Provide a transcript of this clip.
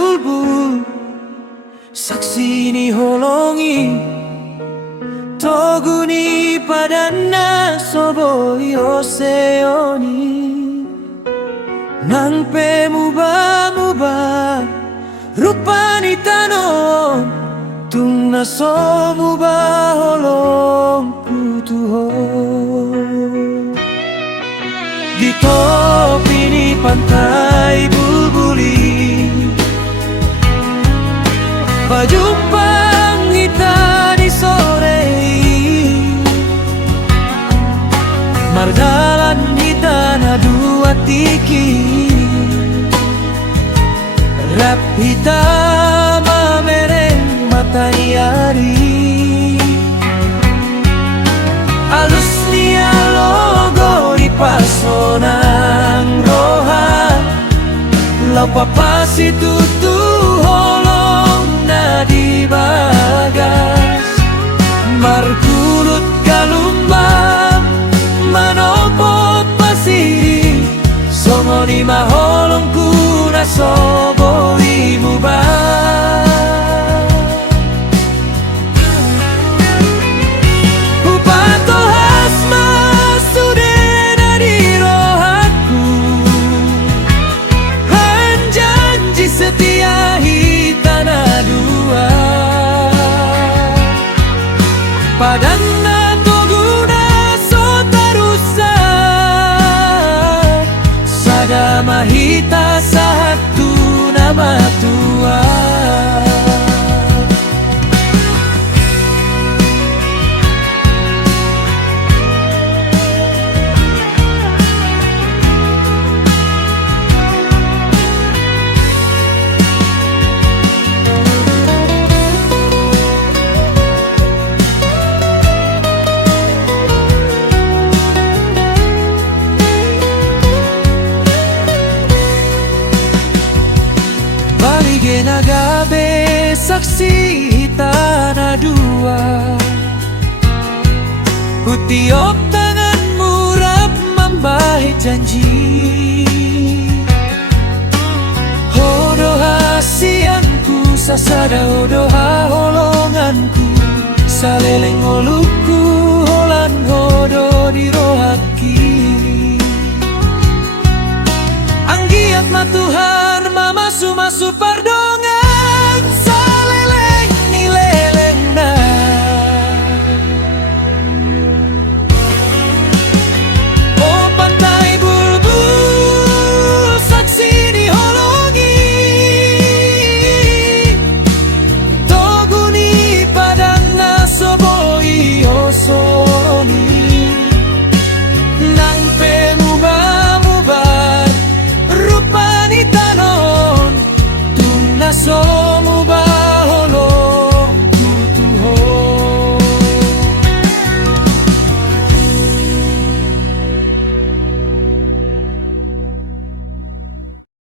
bulbul saksi ni holongi toguni padana soboi oseoni nang pe muba rupani tanon tung na so muba holong putuho di topi ni pantai bulbuli pajumpang kita di sore mardalan kita na dua tiki rap hitam mereng matahari alus nia logo di pasonang roha lau papasi tutu holong na di bagas markulut kalumbang manopot pasiri songoni maholong kuna soboi mubah upato hasma sudena di rohaku hanjanji setia hitana dua padana toguna sotarusa sada mahita satu nama tua Nagabe saksi tanah dua Kutiop tanganmu rap membahit janji Hodo hasianku sasada hodo holonganku Saleleng oluku holan hodo di rohaki Anggiat matuhan mama sumasu pardo